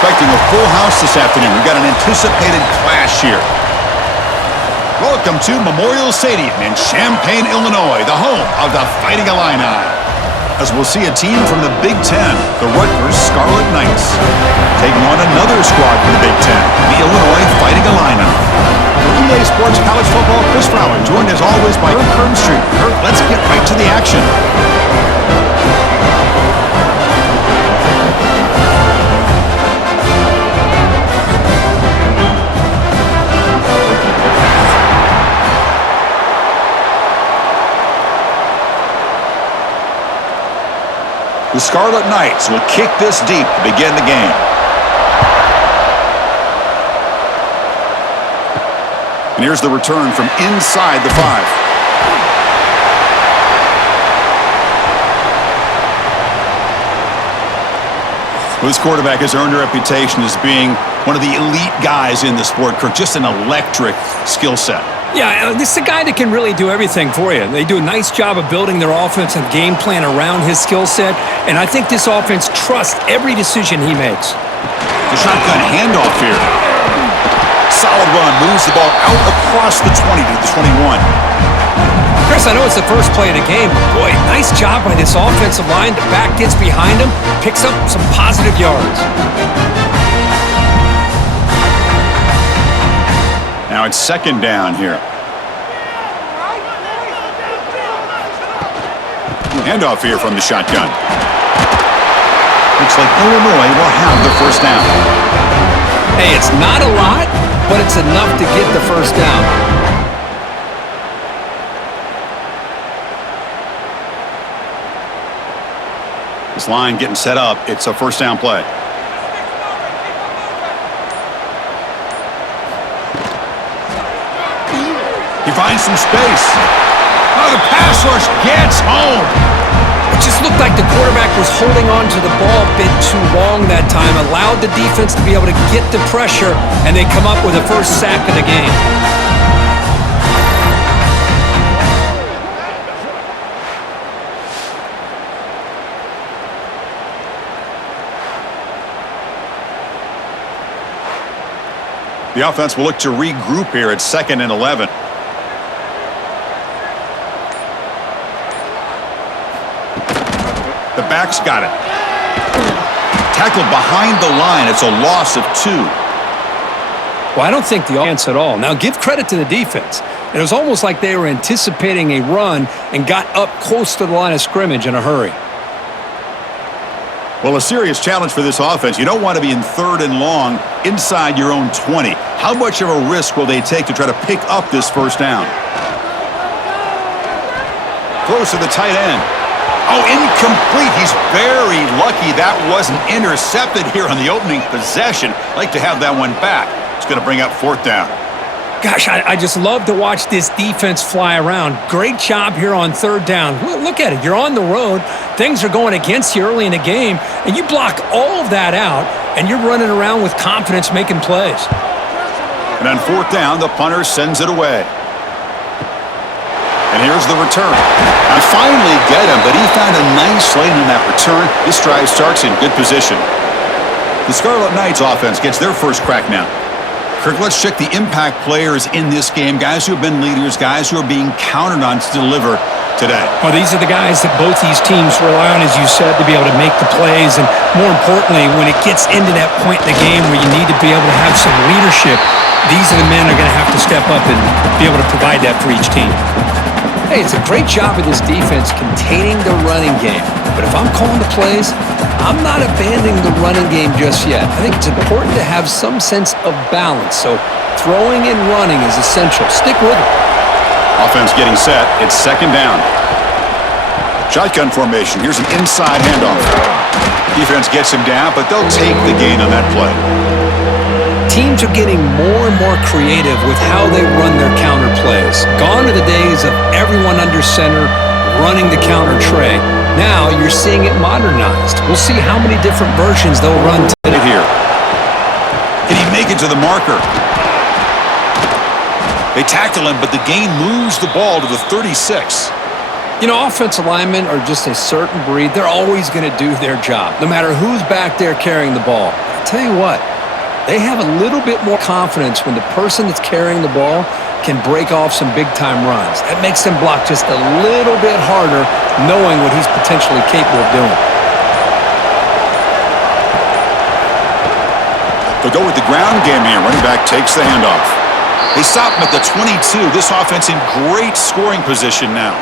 expecting a full house this afternoon. We've got an anticipated clash here. Welcome to Memorial Stadium in Champaign, Illinois, the home of the Fighting Illini. As we'll see a team from the Big Ten, the Rutgers Scarlet Knights, taking on another squad from the Big Ten, the Illinois Fighting Illini. For EA Sports College Football, Chris Fowler, joined as always by Kirk Hermstreet. Kirk, let's get right to the action. The Scarlet Knights will kick this deep to begin the game. And here's the return from inside the 5. Well, this quarterback has earned a reputation as being one of the elite guys in the sport, Kirk. Just an electric skill set. Yeah, this is a guy that can really do everything for you. They do a nice job of building their offensive game plan around his skill set, and I think this offense trusts every decision he makes. The shotgun handoff here. Solid run, moves the ball out across the 20 to the 21. Chris, I know it's the first play of the game, but boy, nice job by this offensive line. The back gets behind him, picks up some positive yards. Now it's second down here. Handoff here from the shotgun. Looks like Illinois will have the first down. Hey, it's not a lot, but it's enough to get the first down. This line getting set up. It's a first down play. He finds some space. Oh, the pass rush gets home. It just looked like the quarterback was holding on to the ball a bit too long that time, allowed the defense to be able to get the pressure, and they come up with the first sack of the game. The offense will look to regroup here at 2nd and 11. The back's got it. Tackled behind the line. It's a loss of 2. Well, I don't think the offense at all. Now, give credit to the defense. It was almost like they were anticipating a run and got up close to the line of scrimmage in a hurry. Well, a serious challenge for this offense. You don't want to be in 3rd and long inside your own 20. How much of a risk will they take to try to pick up this first down? Close to the tight end. Oh, incomplete. He's very lucky that wasn't intercepted here on the opening possession. Like to have that one back. It's going to bring up 4th down. Gosh, I just love to watch this defense fly around. Great job here on 3rd down. Look at it. You're on the road. Things are going against you early in the game, and you block all of that out, and you're running around with confidence making plays. And on 4th down, the punter sends it away. And here's the return. I finally get him, but he found a nice lane in that return. This drive starts in good position. The Scarlet Knights offense gets their first crack now. Kirk, let's check the impact players in this game. Guys who have been leaders, guys who are being counted on to deliver today. Well, these are the guys that both these teams rely on, as you said, to be able to make the plays. And more importantly, when it gets into that point in the game where you need to be able to have some leadership, these are the men that are going to have to step up and be able to provide that for each team. Hey, it's a great job of this defense containing the running game. But if I'm calling the plays, I'm not abandoning the running game just yet. I think it's important to have some sense of balance. So throwing and running is essential. Stick with it. Offense getting set. It's 2nd down. Shotgun formation. Here's an inside handoff. Defense gets him down, but they'll take the gain on that play. Teams are getting more and more creative with how they run their counter plays. Gone are the days of everyone under center running the counter tray. Now you're seeing it modernized. We'll see how many different versions they'll run today. Here. Can he make it to the marker? They tackle him, but the gain moves the ball to the 36. You know, offensive linemen are just a certain breed. They're always going to do their job, no matter who's back there carrying the ball. Tell you what, they have a little bit more confidence when the person that's carrying the ball can break off some big-time runs. That makes them block just a little bit harder, knowing what he's potentially capable of doing. They'll go with the ground game here. Running back takes the handoff. They stop him at the 22. This offense in great scoring position now.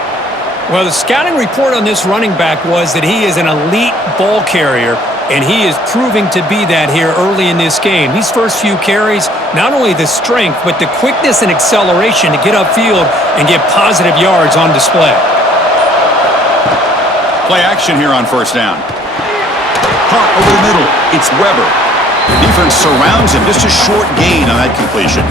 Well, the scouting report on this running back was that he is an elite ball carrier, and he is proving to be that here early in this game. These first few carries, not only the strength, but the quickness and acceleration to get upfield and get positive yards on display. Play action here on first down. Caught over the middle. It's Weber. Defense surrounds him. Just a short gain on that completion.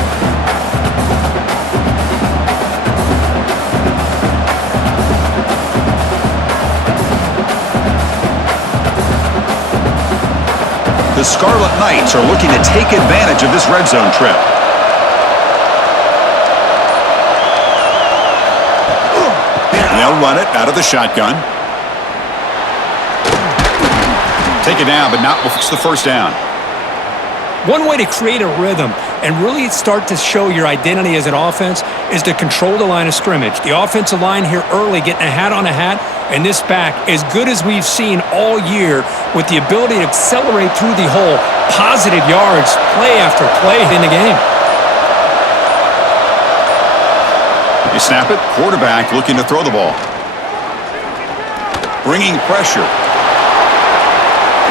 The Scarlet Knights are looking to take advantage of this red zone trip. And they'll run it out of the shotgun. Take it down, but not before the first down. One way to create a rhythm and really start to show your identity as an offense is to control the line of scrimmage. The offensive line here early getting a hat on a hat, and this back, as good as we've seen all year, with the ability to accelerate through the hole, positive yards, play after play in the game. You snap it, quarterback looking to throw the ball. Bringing pressure.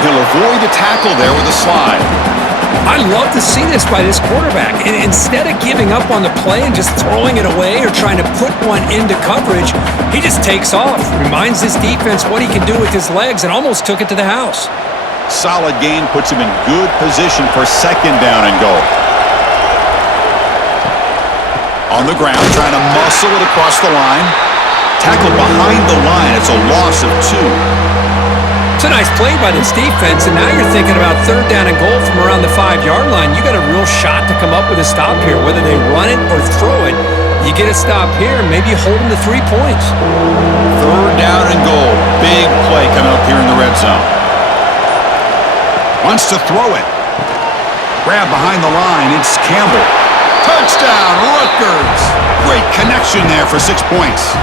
He'll avoid the tackle there with a slide. I love to see this by this quarterback. And instead of giving up on the play and just throwing it away or trying to put one into coverage, he just takes off. Reminds this defense what he can do with his legs and almost took it to the house. Solid gain puts him in good position for second down and goal. On the ground, trying to muscle it across the line. Tackled behind the line. It's a loss of 2. It's a nice play by this defense, and now you're thinking about third down and goal from around the 5-yard line. You got a real shot to come up with a stop here. Whether they run it or throw it, you get a stop here, and maybe you hold them to 3 points. Third down and goal. Big play coming up here in the red zone. Wants to throw it. Grab behind the line. It's Campbell. Touchdown, Rutgers. Great connection there for 6 points.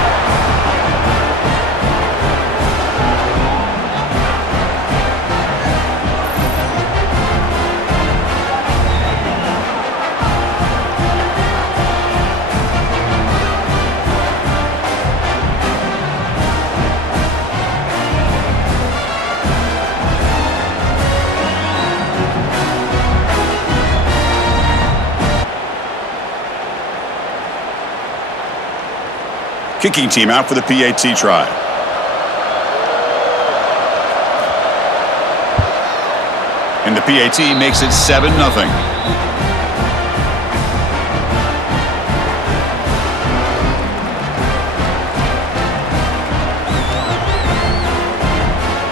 Kicking team out for the PAT try. And the PAT makes it 7-0.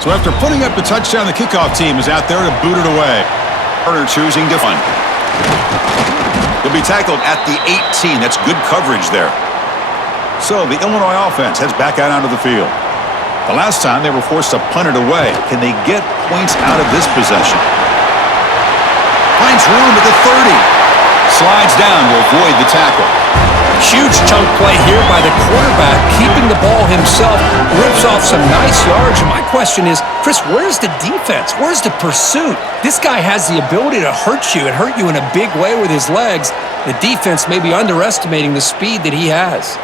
So after putting up the touchdown, the kickoff team is out there to boot it away. Carter choosing to punt. He'll be tackled at the 18. That's good coverage there. So the Illinois offense heads back out onto the field. The last time they were forced to punt it away. Can they get points out of this possession? Finds room at the 30. Slides down to avoid the tackle. Huge chunk play here by the quarterback, keeping the ball himself, rips off some nice yards. And my question is, Chris, where's the defense? Where's the pursuit? This guy has the ability to hurt you and hurt you in a big way with his legs. The defense may be underestimating the speed that he has.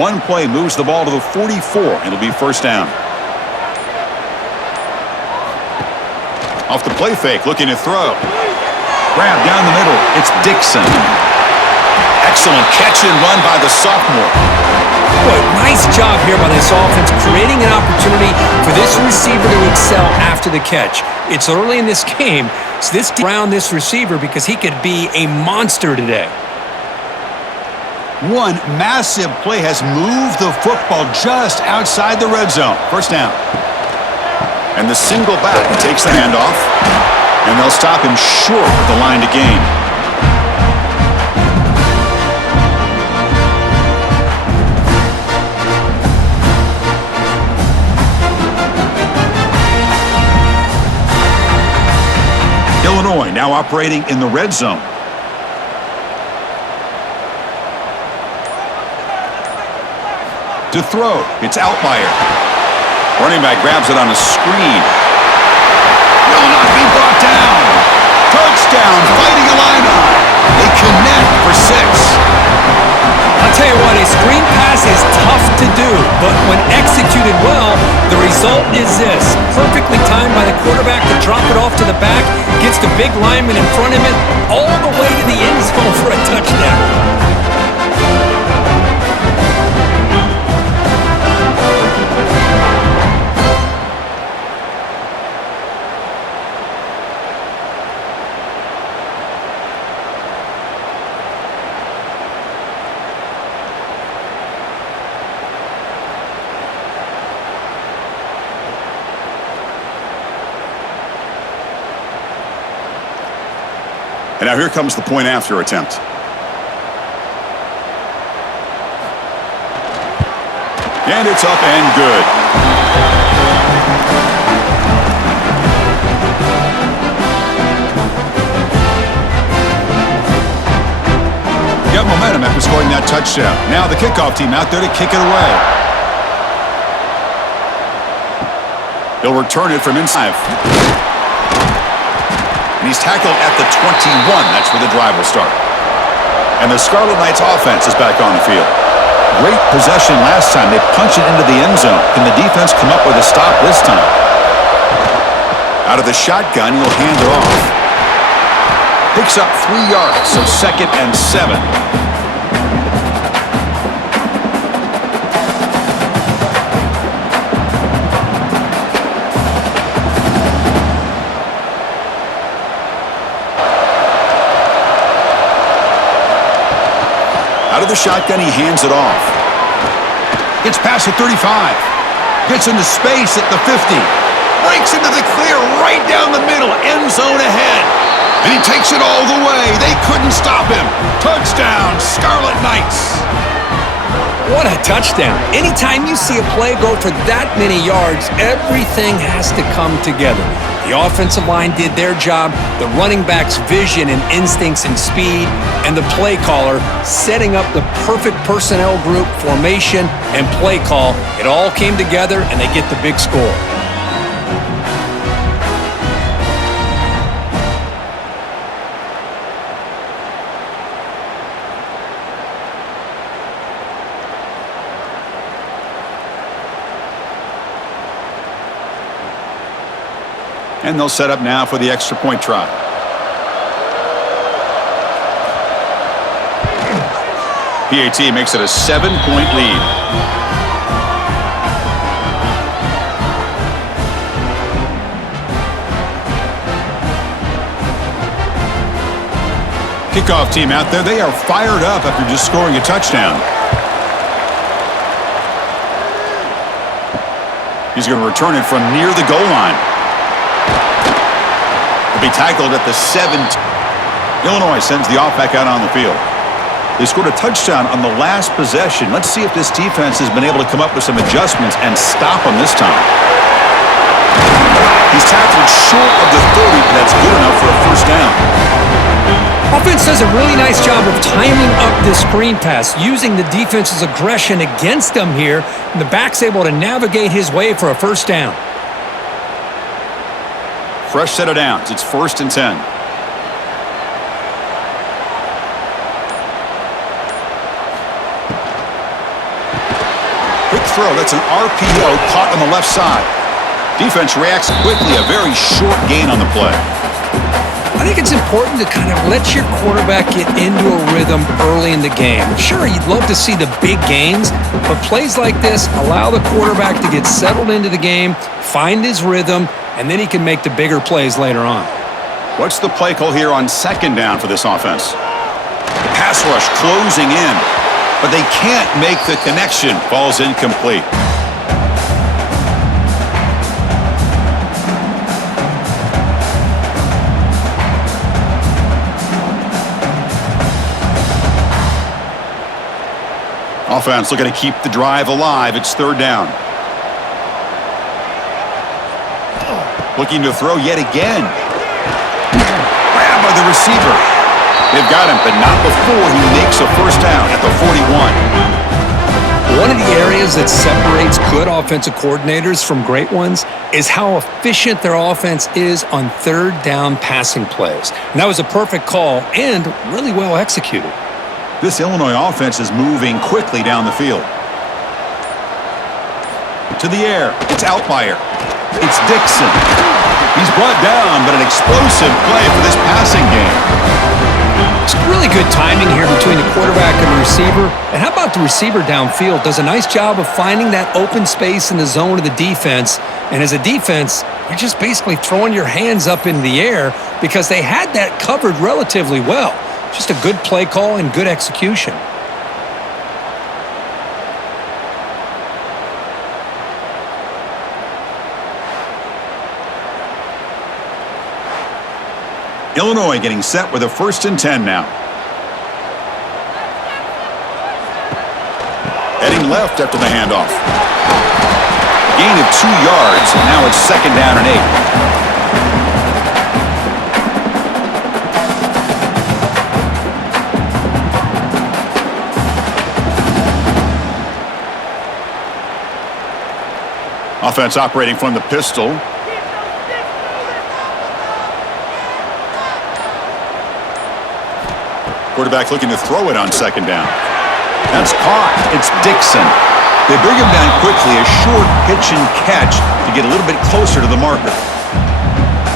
One play moves the ball to the 44. It'll be first down. Off the play fake, looking to throw. Grab down the middle. It's Dixon. Excellent catch and run by the sophomore. Boy, nice job here by this offense, creating an opportunity for this receiver to excel after the catch. It's early in this game, so this around this receiver because he could be a monster today. One massive play has moved the football just outside the red zone. First down. And the single back takes the handoff. And they'll stop him short of the line to gain. Now operating in the red zone. To throw, it's Outlier. Running back grabs it on a screen. Will not be brought down. Touchdown, Fighting Illini. They connect for 6. I'll tell you what, a screen pass is tough to do, but when executed well, the result is this. Perfectly timed by the quarterback to drop it off to the back, gets the big lineman in front of him, all the way to the end zone for a touchdown. And now here comes the point after attempt. And it's up and good. Got momentum after scoring that touchdown. Now the kickoff team out there to kick it away. He'll return it from inside. And he's tackled at the 21. That's where the drive will start. And the Scarlet Knights offense is back on the field. Great possession last time. They punch it into the end zone. Can the defense come up with a stop this time? Out of the shotgun, he'll hand it off. Picks up 3 yards, so 2nd and 7. Out of the shotgun, he hands it off. Gets past the 35. Gets into space at the 50. Breaks into the clear right down the middle. End zone ahead. And he takes it all the way. They couldn't stop him. Touchdown, Scarlet Knights. What a touchdown. Anytime you see a play go for that many yards, everything has to come together. The offensive line did their job, the running back's vision and instincts and speed, and the play caller setting up the perfect personnel group, formation, and play call. It all came together, and they get the big score. And they'll set up now for the extra point try. PAT makes it a 7-point lead. Kickoff team out there. They are fired up after just scoring a touchdown. He's going to return it from near the goal line. Be tackled at the 7. Illinois sends the off back out on the field. They scored a touchdown on the last possession. Let's see if this defense has been able to come up with some adjustments and stop them this time. He's tackled short of the 30, but that's good enough for a first down. Offense does a really nice job of timing up this screen pass, using the defense's aggression against them here, and the back's able to navigate his way for a first down. Fresh set of downs. It's 1st and 10. Quick throw. That's an RPO caught on the left side. Defense reacts quickly. A very short gain on the play. I think it's important to kind of let your quarterback get into a rhythm early in the game. Sure, you'd love to see the big gains, but plays like this allow the quarterback to get settled into the game, find his rhythm, and then he can make the bigger plays later on. What's the play call here on 2nd down for this offense? The pass rush closing in, but they can't make the connection. Ball's incomplete. Offense looking to keep the drive alive. It's 3rd down. Looking to throw yet again. Grabbed by the receiver. They've got him, but not before he makes a first down at the 41. One of the areas that separates good offensive coordinators from great ones is how efficient their offense is on third down passing plays. And that was a perfect call and really well executed. This Illinois offense is moving quickly down the field. To the air. It's Outlier. It's Dixon. He's brought down, but an explosive play for this passing game. It's really good timing here between the quarterback and the receiver. And how about the receiver downfield? Does a nice job of finding that open space in the zone of the defense. And as a defense, you're just basically throwing your hands up in the air because they had that covered relatively well. Just a good play call and good execution. Illinois getting set with a 1st and 10 now. Heading left after the handoff. Gain of 2 yards, and now it's 2nd down and 8. Offense operating from the pistol. Quarterback looking to throw it on 2nd down. That's caught. It's Dixon. They bring him down quickly, a short pitch and catch to get a little bit closer to the marker.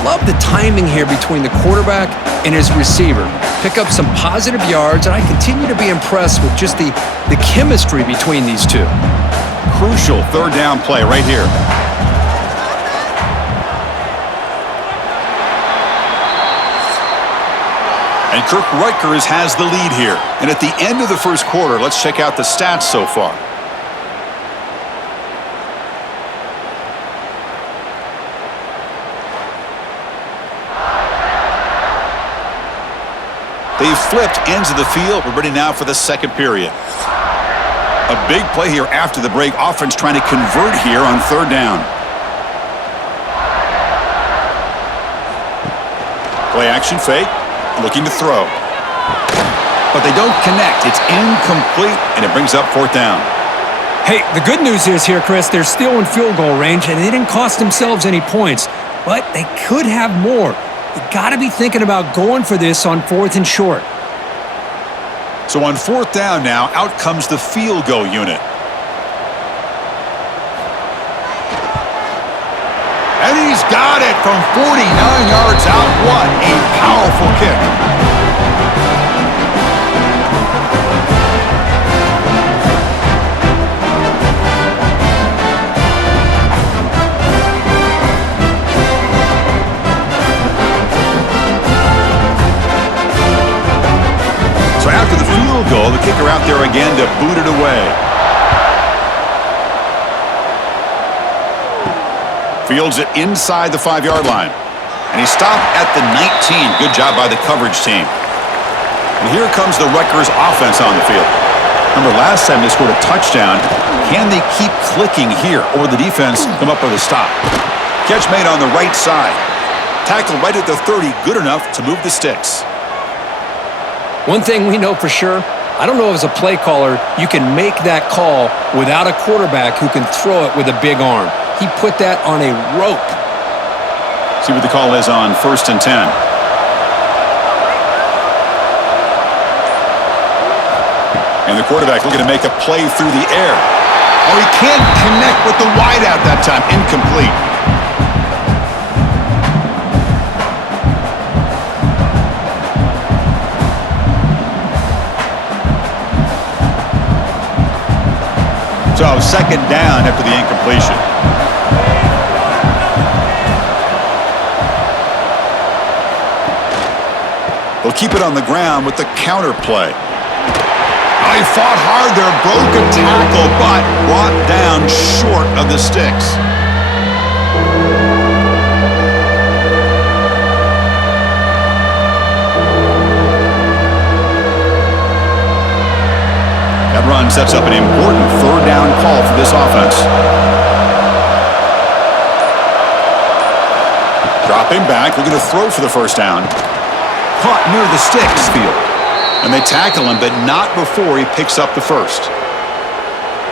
Love the timing here between the quarterback and his receiver. Pick up some positive yards, and I continue to be impressed with just the chemistry between these two. Crucial 3rd down play right here. And Kirk Rutgers has the lead here. And at the end of the 1st quarter, let's check out the stats so far. They've flipped ends of the field. We're ready now for the 2nd period. A big play here after the break. Offense trying to convert here on 3rd down. Play action fake. Looking to throw. But they don't connect. It's incomplete, and it brings up 4th down. Hey, the good news is here, Chris, they're still in field goal range, and they didn't cost themselves any points. But they could have more. You got to be thinking about going for this on 4th and short. So on 4th down now, out comes the field goal unit. And he's got it from 49 yards out. What a powerful kick. So after the field goal, the kicker out there again to boot it away. Fields it inside the 5-yard line. And he stopped at the 19. Good job by the coverage team. And here comes the Rutgers offense on the field. Remember last time they scored a touchdown. Can they keep clicking here, or will the defense come up with a stop? Catch made on the right side. Tackle right at the 30. Good enough to move the sticks. One thing we know for sure, I don't know if as a play caller you can make that call without a quarterback who can throw it with a big arm. He put that on a rope. See what the call is on 1st and 10. And the quarterback looking to make a play through the air. Oh, he can't connect with the wideout that time. Incomplete. So 2nd down after the incompletion. They'll keep it on the ground with the counter play. Oh, he fought hard there, broke a tackle, but brought down short of the sticks. That run sets up an important 3rd down call for this offense. Dropping back, looking to throw for the 1st down. Caught near the sticks field. And they tackle him, but not before he picks up the first.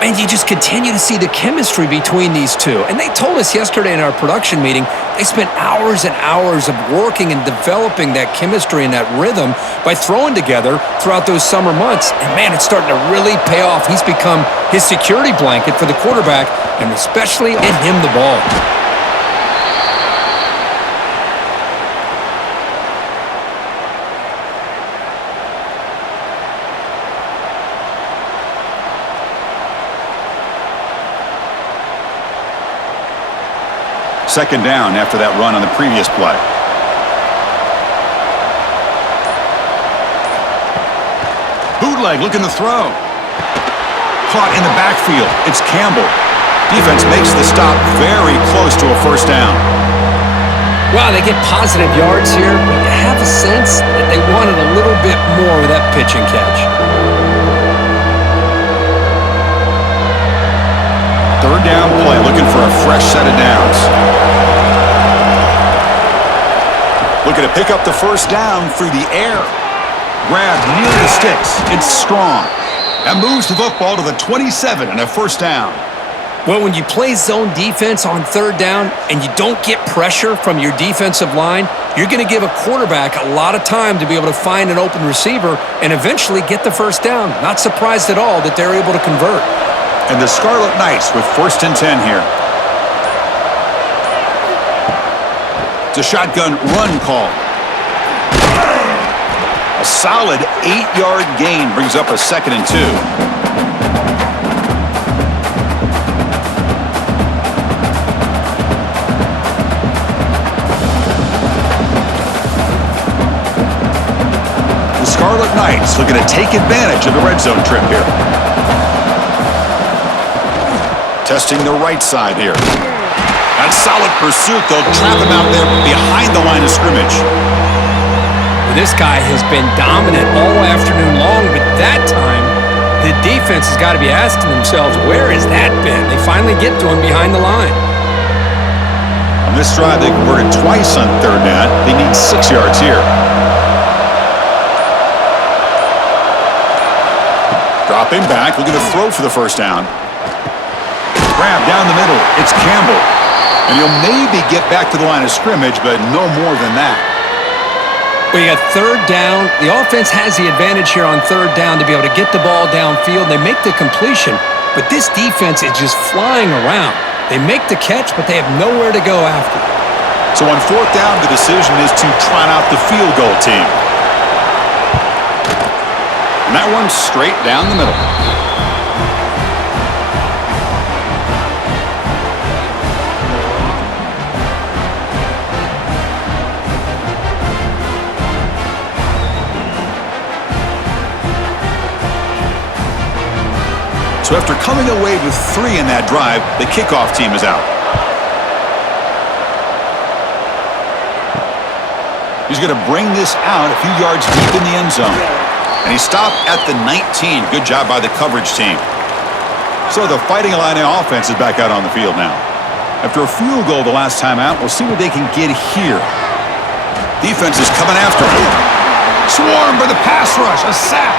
And you just continue to see the chemistry between these two. And they told us yesterday in our production meeting, they spent hours and hours of working and developing that chemistry and that rhythm by throwing together throughout those summer months. And man, it's starting to really pay off. He's become his security blanket for the quarterback, and especially get him the ball. Second down after that run on the previous play. Bootleg looking to throw. Caught in the backfield. It's Campbell. Defense makes the stop very close to a first down. Wow, they get positive yards here, but you have a sense that they wanted a little bit more with that pitch and catch. Third down play, looking for a fresh set of downs. Looking to pick up the first down through the air. Grab near the sticks. It's strong. That moves the football to the 27 and a first down. Well, when you play zone defense on third down and you don't get pressure from your defensive line, you're going to give a quarterback a lot of time to be able to find an open receiver and eventually get the first down. Not surprised at all that they're able to convert. And the Scarlet Knights with 1st and 10 here. It's a shotgun run call. A solid 8-yard gain brings up a 2nd and 2. The Scarlet Knights looking to take advantage of the red zone trip here. Testing the right side here. That solid pursuit, they'll trap him out there behind the line of scrimmage. Well, this guy has been dominant all afternoon long, but that time, the defense has got to be asking themselves, where has that been? They finally get to him behind the line. On this drive, they converted twice on third down. They need 6 yards here. Dropping back, looking to throw for the first down. Grab down the middle. It's Campbell. And he'll maybe get back to the line of scrimmage, but no more than that. Well, you got third down. The offense has the advantage here on third down to be able to get the ball downfield. They make the completion, but this defense is just flying around. They make the catch, but they have nowhere to go after. So on 4th down, the decision is to trot out the field goal team. And that one's straight down the middle. So after coming away with 3 in that drive, the kickoff team is out. He's going to bring this out a few yards deep in the end zone. And he stopped at the 19. Good job by the coverage team. So the Fighting Illini offense is back out on the field now. After a field goal the last time out, we'll see what they can get here. Defense is coming after him. Swarmed by the pass rush, a sack.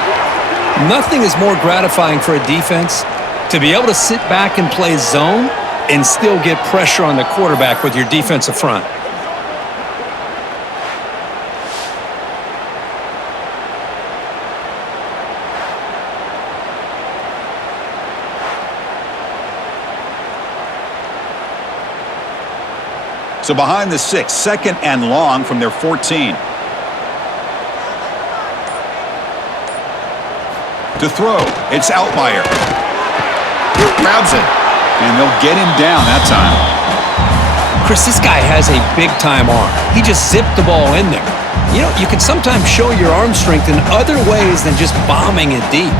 Nothing is more gratifying for a defense to be able to sit back and play zone and still get pressure on the quarterback with your defensive front. So behind the 6, 2nd and long from their 14. To throw, it's Outlier. Grabs it, and they'll get him down that time. Chris, this guy has a big-time arm. He just zipped the ball in there. You know, you can sometimes show your arm strength in other ways than just bombing it deep.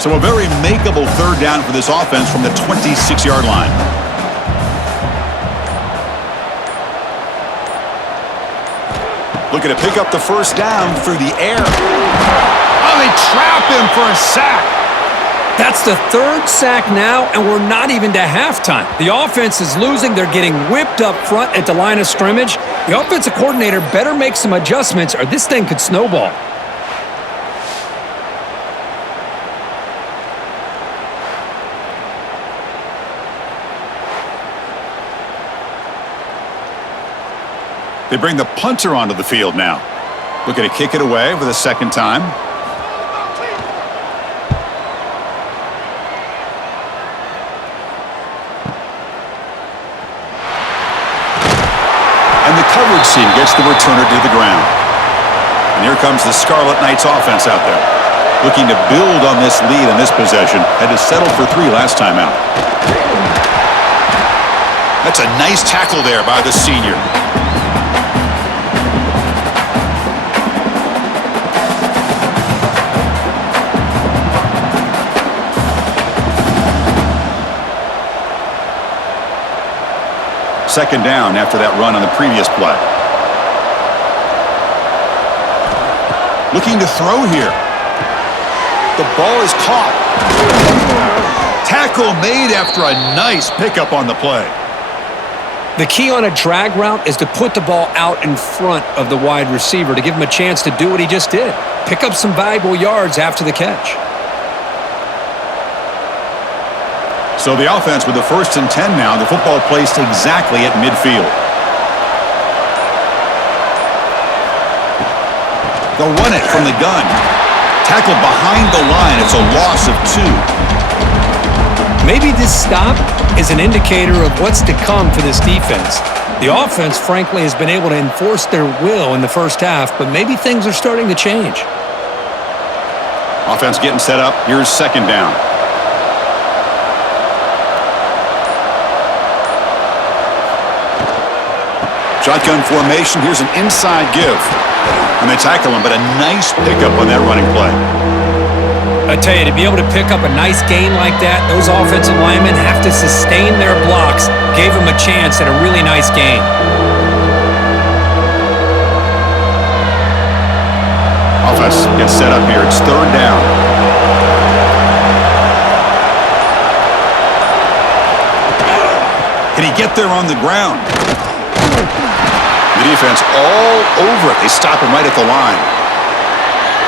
So a very makeable third down for this offense from the 26-yard line. Looking to pick up the first down through the air. Oh, they trap him for a sack. That's the third sack now, and we're not even to halftime. The offense is losing. They're getting whipped up front at the line of scrimmage. The offensive coordinator better make some adjustments or this thing could snowball. They bring the punter onto the field now. Looking to kick it away for the second time. And the coverage team gets the returner to the ground. And here comes the Scarlet Knights offense out there. Looking to build on this lead in this possession. Had to settle for 3 last time out. That's a nice tackle there by the senior. Second down after that run on the previous play. Looking to throw here. The ball is caught. Tackle made after a nice pickup on the play. The key on a drag route is to put the ball out in front of the wide receiver to give him a chance to do what he just did. Pick up some valuable yards after the catch. So the offense with the 1st and 10 now. The football placed exactly at midfield. They'll run it from the gun. Tackled behind the line. It's a loss of 2. Maybe this stop is an indicator of what's to come for this defense. The offense, frankly, has been able to enforce their will in the first half, but maybe things are starting to change. Offense getting set up. Here's second down. Shotgun formation. Here's an inside give. And they tackle him, but a nice pickup on that running play. I tell you, to be able to pick up a nice gain like that, those offensive linemen have to sustain their blocks. Gave them a chance at a really nice gain. Offense gets set up here. It's third down. Can he get there on the ground? The defense all over it. They stop him right at the line.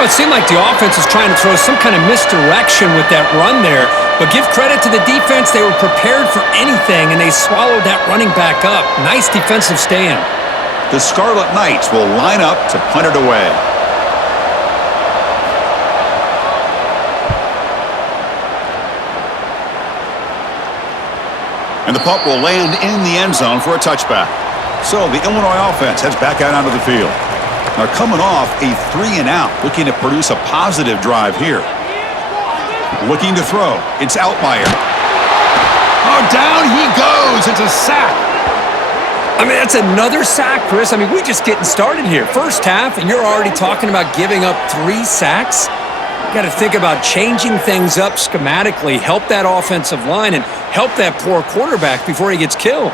Well, it seemed like the offense was trying to throw some kind of misdirection with that run there. But give credit to the defense. They were prepared for anything, and they swallowed that running back up. Nice defensive stand. The Scarlet Knights will line up to punt it away. And the punt will land in the end zone for a touchback. So the Illinois offense heads back out onto the field. They're coming off a 3-and-out, looking to produce a positive drive here. Looking to throw. It's Outlier. Oh, down he goes. It's a sack. I mean, that's another sack, Chris. I mean, we're just getting started here. First half, and you're already talking about giving up 3 sacks. You got to think about changing things up schematically, help that offensive line, and help that poor quarterback before he gets killed.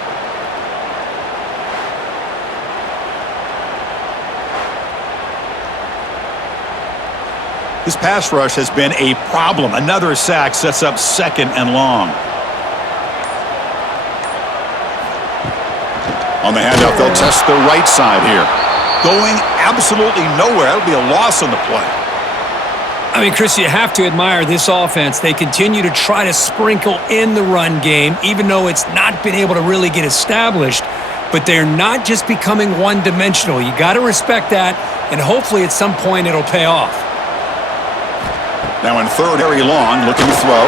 This pass rush has been a problem. Another sack sets up 2nd and long. On the handoff, they'll test the right side here. Going absolutely nowhere. That'll be a loss on the play. I mean, Chris, you have to admire this offense. They continue to try to sprinkle in the run game, even though it's not been able to really get established. But they're not just becoming one-dimensional. You got to respect that, and hopefully at some point it'll pay off. Now in third, very long, looking to throw.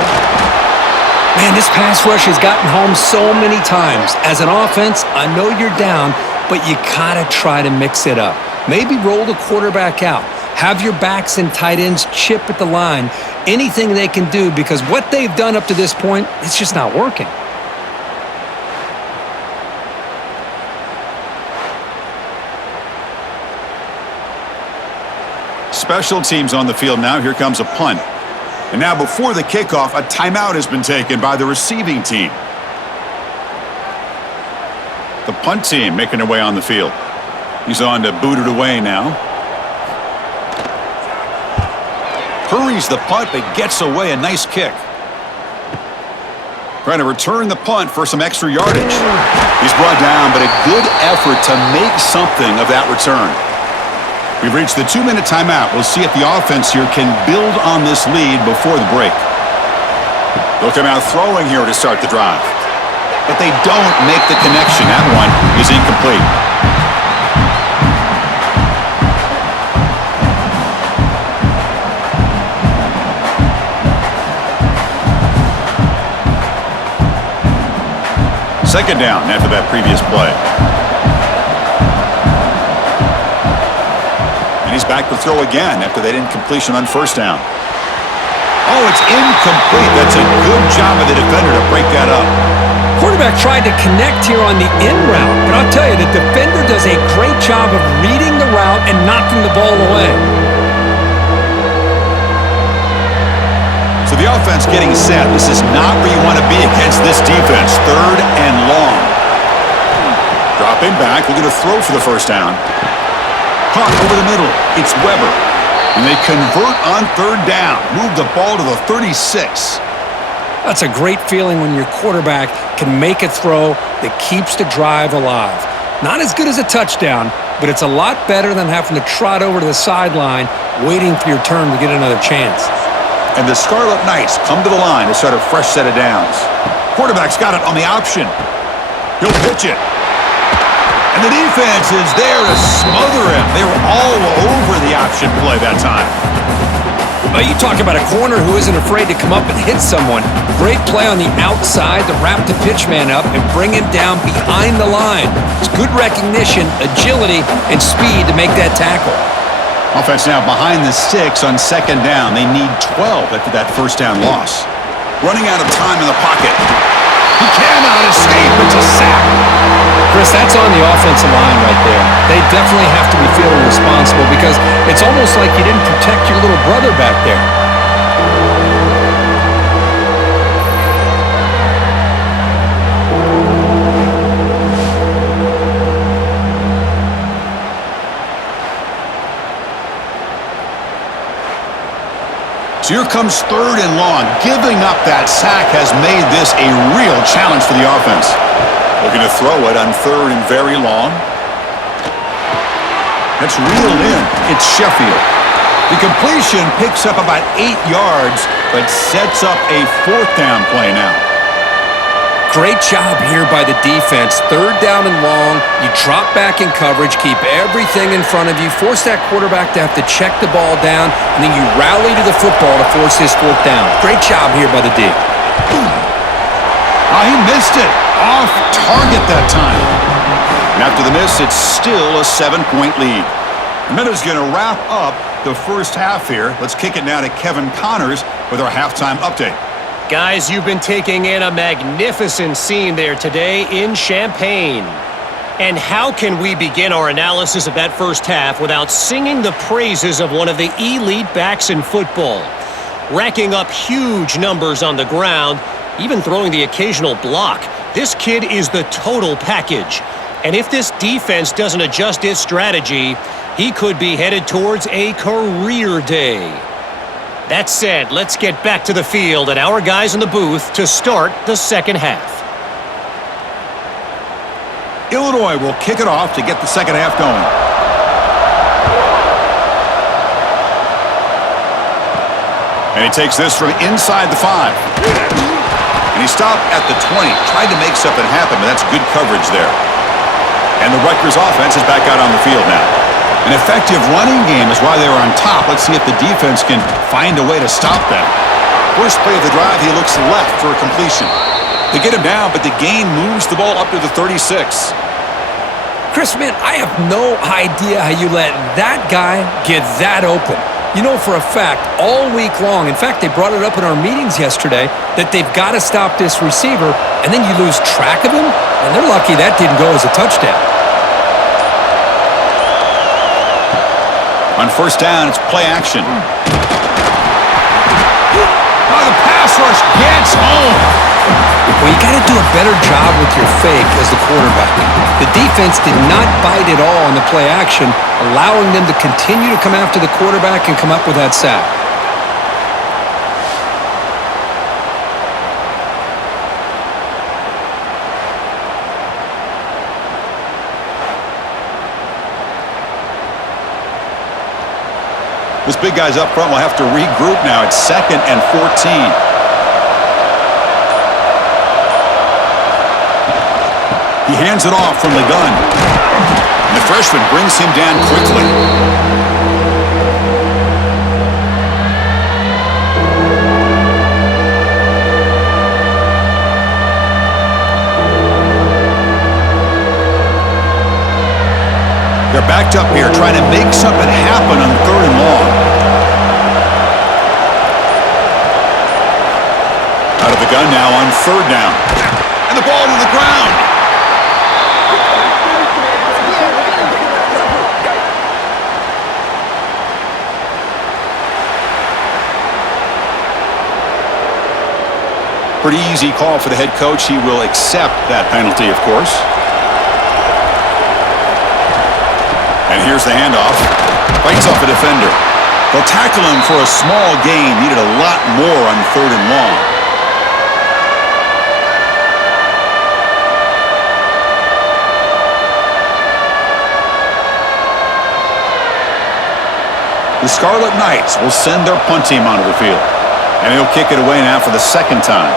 Man, this pass rush has gotten home so many times. As an offense, I know you're down, but you gotta try to mix it up. Maybe roll the quarterback out. Have your backs and tight ends chip at the line. Anything they can do, because what they've done up to this point, it's just not working. Special teams on the field now. Here comes a punt. And now before the kickoff, a timeout has been taken by the receiving team. The punt team making their way on the field. He's on to boot it away now. Hurries the punt, but gets away. A nice kick. Trying to return the punt for some extra yardage. He's brought down, but a good effort to make something of that return. We've reached the 2-minute timeout. We'll see if the offense here can build on this lead before the break. They'll come out throwing here to start the drive. But they don't make the connection. That one is incomplete. Second down after that previous play. And he's back to throw again after that incompletion on first down. Oh, it's incomplete. That's a good job of the defender to break that up. Quarterback tried to connect here on the in route, but I'll tell you, the defender does a great job of reading the route and knocking the ball away. So the offense getting set. This is not where you want to be against this defense. Third and long. Dropping back, looking to throw for the first down. Caught over the middle. It's Weber. And they convert on third down. Move the ball to the 36. That's a great feeling when your quarterback can make a throw that keeps the drive alive. Not as good as a touchdown, but it's a lot better than having to trot over to the sideline waiting for your turn to get another chance. And the Scarlet Knights come to the line to start a fresh set of downs. Quarterback's got it on the option. He'll pitch it. And the defense is there to smother him. They were all over the option play that time. Well, you talk about a corner who isn't afraid to come up and hit someone. Great play on the outside to wrap the pitch man up and bring him down behind the line. It's good recognition, agility, and speed to make that tackle. Offense now behind the sticks on second down. They need 12 after that first down loss. Running out of time in the pocket. He cannot escape. It's a sack. Chris, that's on the offensive line right there. They definitely have to be feeling responsible because it's almost like you didn't protect your little brother back there. So here comes third and long. Giving up that sack has made this a real challenge for the offense. Looking to throw it on third and very long. That's reeled in. It's Sheffield. The completion picks up about 8 yards, but sets up a fourth down play now. Great job here by the defense. Third down and long. You drop back in coverage, keep everything in front of you, force that quarterback to have to check the ball down, and then you rally to the football to force this fourth down. Great job here by the D. Oh, he missed it. Off target that time. And after the miss, it's still a 7-point lead. The minute's going to wrap up the first half here. Let's kick it now to Kevin Connors with our halftime update. Guys, you've been taking in a magnificent scene there today in Champaign. And how can we begin our analysis of that first half without singing the praises of one of the elite backs in football? Racking up huge numbers on the ground, even throwing the occasional block. This kid is the total package. And if this defense doesn't adjust its strategy, he could be headed towards a career day. That said, let's get back to the field and our guys in the booth to start the second half. Illinois will kick it off to get the second half going. And he takes this from inside the 5. And he stopped at the 20. Tried to make something happen, but that's good coverage there. And the Rutgers offense is back out on the field now. An effective running game is why they were on top. Let's see if the defense can find a way to stop them. First play of the drive, he looks left for a completion. They get him down, but the gain moves the ball up to the 36. Chris, man, I have no idea how you let that guy get that open. You know for a fact, all week long, in fact, they brought it up in our meetings yesterday, that they've got to stop this receiver, and then you lose track of him, and they're lucky that didn't go as a touchdown. On first down, it's play action. Oh, the pass rush gets home. Well, you got to do a better job with your fake as the quarterback. The defense did not bite at all on the play action, allowing them to continue to come after the quarterback and come up with that sack. Those big guys up front will have to regroup now. It's 2nd and 14. He hands it off from the gun. And the freshman brings him down quickly. They're backed up here trying to make something happen on 3rd and long. Out of the gun now on 3rd down. And the ball to the ground. Pretty easy call for the head coach. He will accept that penalty, of course. And here's the handoff. Fights off a defender. They'll tackle him for a small gain. Needed a lot more on 3rd and long. The Scarlet Knights will send their punt team onto the field. And he'll kick it away now for the 2nd time.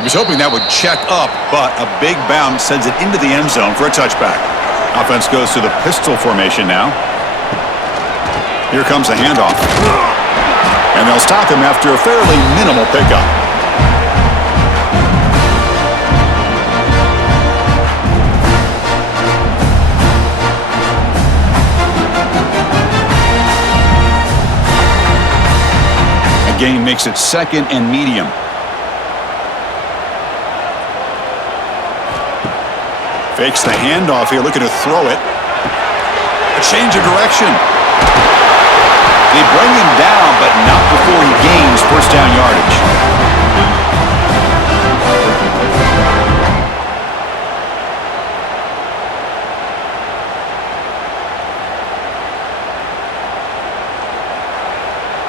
He was hoping that would check up, but a big bounce sends it into the end zone for a touchback. Offense goes to the pistol formation now. Here comes the handoff. And they'll stop him after a fairly minimal pickup. The gain makes it 2nd and medium. Fakes the handoff here, looking to throw it. A change of direction. They bring him down, but not before he gains 1st down yardage.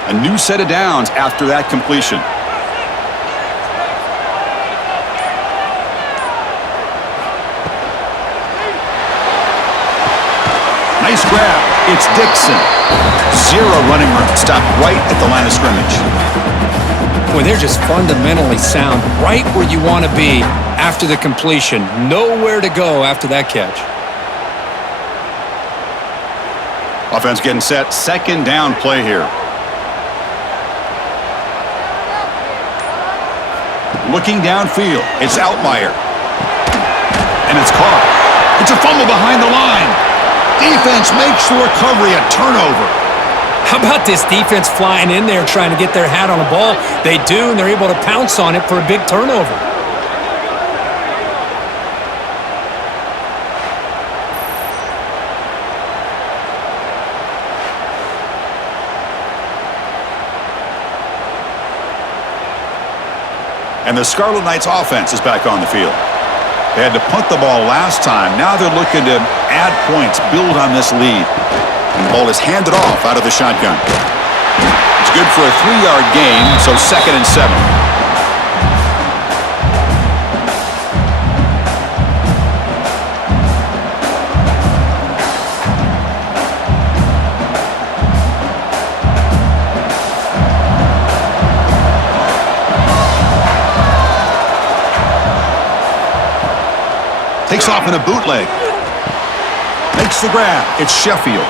A new set of downs after that completion. Nice grab. It's Dixon. 0 running room. Stopped right at the line of scrimmage. Boy, they're just fundamentally sound. Right where you want to be after the completion. Nowhere to go after that catch. Offense getting set. 2nd down play here. Looking downfield. It's Outlier. And it's caught. It's a fumble behind the line. Defense makes the recovery a turnover. How about this defense flying in there trying to get their hat on the ball? They do, and they're able to pounce on it for a big turnover. And the Scarlet Knights offense is back on the field. They had to punt the ball last time. Now they're looking to add points, build on this lead. And the ball is handed off out of the shotgun. It's good for a 3-yard gain, so 2nd and 7. Takes off in a bootleg. Makes the grab. It's Sheffield.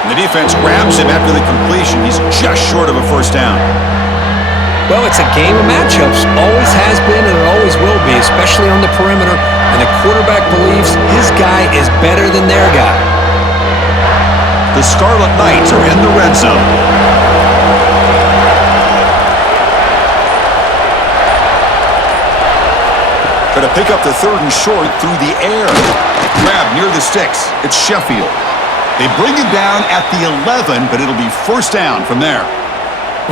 And the defense grabs him after the completion. He's just short of a 1st down. Well, it's a game of matchups. Always has been and it always will be, especially on the perimeter. And the quarterback believes his guy is better than their guy. The Scarlet Knights are in the red zone. Going to pick up the 3rd and short through the air. Grab near the sticks. It's Sheffield. They bring him down at the 11, but it'll be 1st down from there.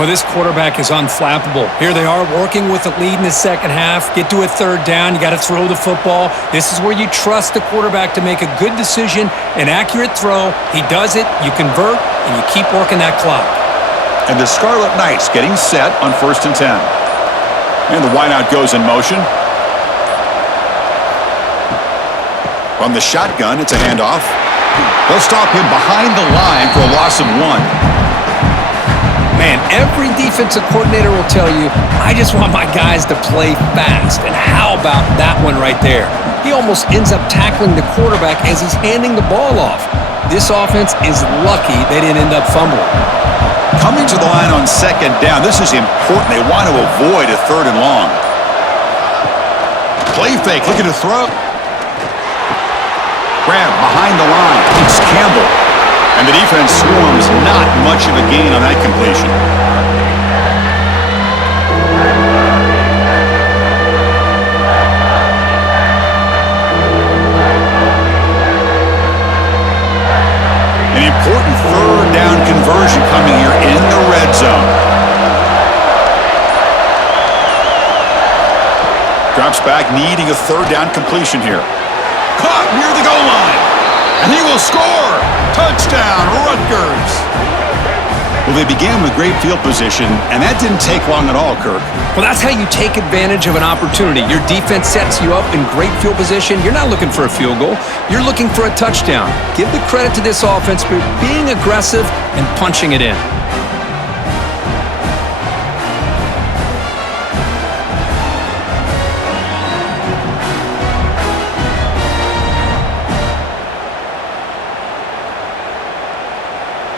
Well, this quarterback is unflappable. Here they are working with a lead in the 2nd half. Get to a 3rd down. You got to throw the football. This is where you trust the quarterback to make a good decision, an accurate throw. He does it, you convert, and you keep working that clock. And the Scarlet Knights getting set on 1st and 10. And the wideout goes in motion. From the shotgun, it's a handoff. They'll stop him behind the line for a loss of 1. Man, every defensive coordinator will tell you, I just want my guys to play fast. And how about that one right there? He almost ends up tackling the quarterback as he's handing the ball off. This offense is lucky they didn't end up fumbling. Coming to the line on second down, this is important. They want to avoid a 3rd and long. Play fake, looking to throw. Grab behind the line. It's Campbell. And the defense swarms, not much of a gain on that completion. An important 3rd down conversion coming here in the red zone. Drops back, needing a 3rd down completion here. Caught near the goal line. And he will score. Touchdown, Rutgers. Well, they began with great field position, and that didn't take long at all, Kirk. Well, that's how you take advantage of an opportunity. Your defense sets you up in great field position. You're not looking for a field goal. You're looking for a touchdown. Give the credit to this offense for being aggressive and punching it in.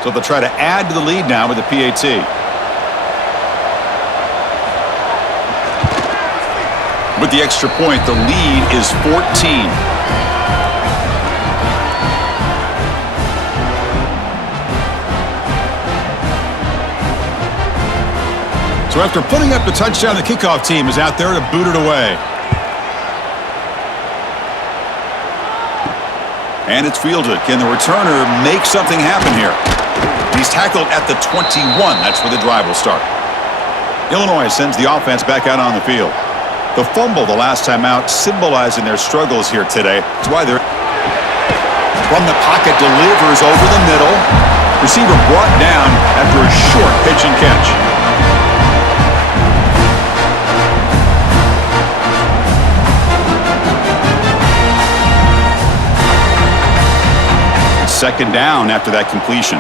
So they'll try to add to the lead now with the PAT. With the extra point, the lead is 14. So after putting up the touchdown, the kickoff team is out there to boot it away. And it's fielded. Can the returner make something happen here? He's tackled at the 21. That's where the drive will start. Illinois sends the offense back out on the field. The fumble the last time out symbolizing their struggles here today. That's why they're from the pocket, delivers over the middle. Receiver brought down after a short pitch and catch. Second down after that completion.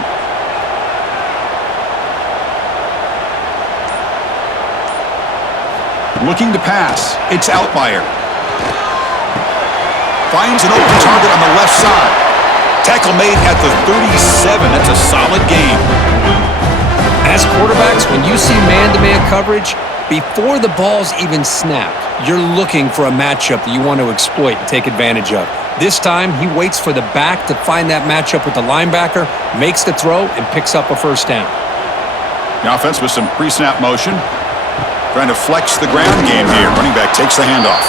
Looking to pass. It's Outlier. Finds an open target on the left side. Tackle made at the 37. That's a solid game. As quarterbacks, when you see man-to-man coverage, before the ball's even snapped, you're looking for a matchup that you want to exploit and take advantage of. This time, he waits for the back to find that matchup with the linebacker, makes the throw, and picks up a 1st down. The offense with some pre-snap motion. Trying to flex the ground game here. Running back takes the handoff.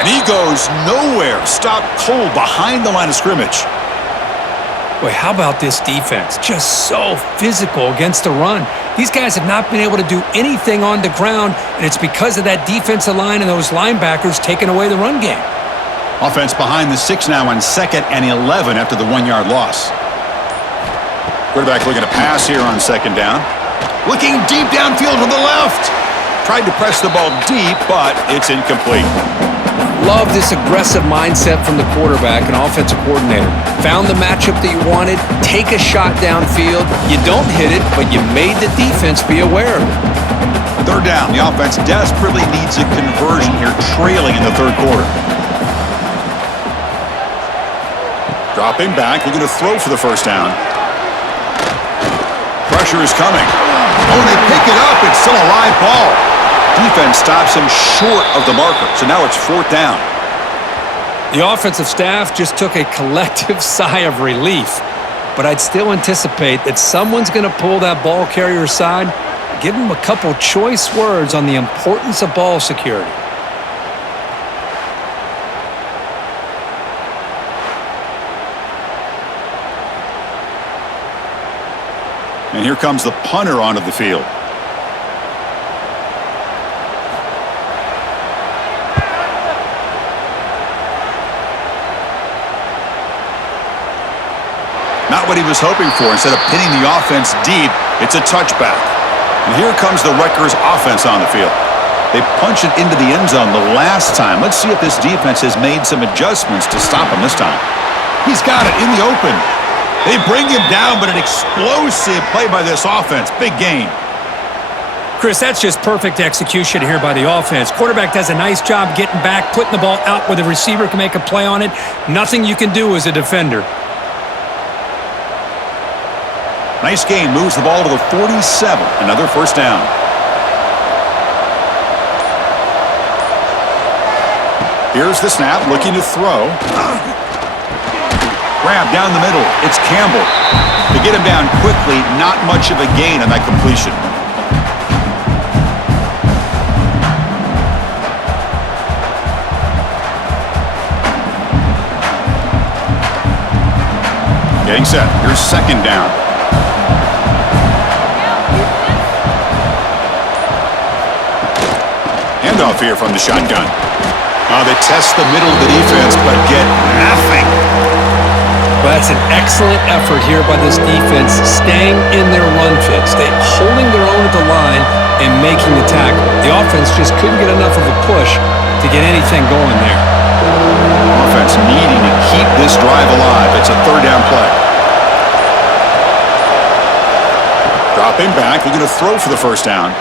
And he goes nowhere. Stopped cold behind the line of scrimmage. Boy, how about this defense? Just so physical against the run. These guys have not been able to do anything on the ground, and it's because of that defensive line and those linebackers taking away the run game. Offense behind the 6 now on 2nd and 11 after the 1-yard loss. Quarterback looking to pass here on 2nd down. Looking deep downfield to the left. Tried to press the ball deep, but it's incomplete. Love this aggressive mindset from the quarterback and offensive coordinator. Found the matchup that you wanted, take a shot downfield. You don't hit it, but you made the defense be aware of it. 3rd down. The offense desperately needs a conversion here, trailing in the 3rd quarter. Dropping back, looking to throw for the 1st down. Pressure is coming. Oh, and they pick it up. It's still a live ball. Defense stops him short of the marker, so now it's 4th down. The offensive staff just took a collective sigh of relief, but I'd still anticipate that someone's going to pull that ball carrier aside, give him a couple choice words on the importance of ball security. And here comes the punter onto the field. Not what he was hoping for. Instead of pinning the offense deep, it's a touchback. And here comes the Rutgers offense on the field. They punch it into the end zone the last time. Let's see if this defense has made some adjustments to stop him this time. He's got it in the open. They bring him down, but an explosive play by this offense. Big gain. Chris, that's just perfect execution here by the offense. Quarterback does a nice job getting back, putting the ball out where the receiver can make a play on it. Nothing you can do as a defender. Nice game. Moves the ball to the 47. Another first down. Here's the snap, looking to throw. Grab down the middle. It's Campbell. To get him down quickly, not much of a gain on that completion. Getting set. Here's second down. Handoff here from the shotgun. They test the middle of the defense, but get nothing. Well, that's an excellent effort here by this defense, staying in their run fits. They're holding their own at the line and making the tackle. The offense just couldn't get enough of a push to get anything going there. Offense needing to keep this drive alive. It's a third down play. Dropping back, looking to throw for the first down.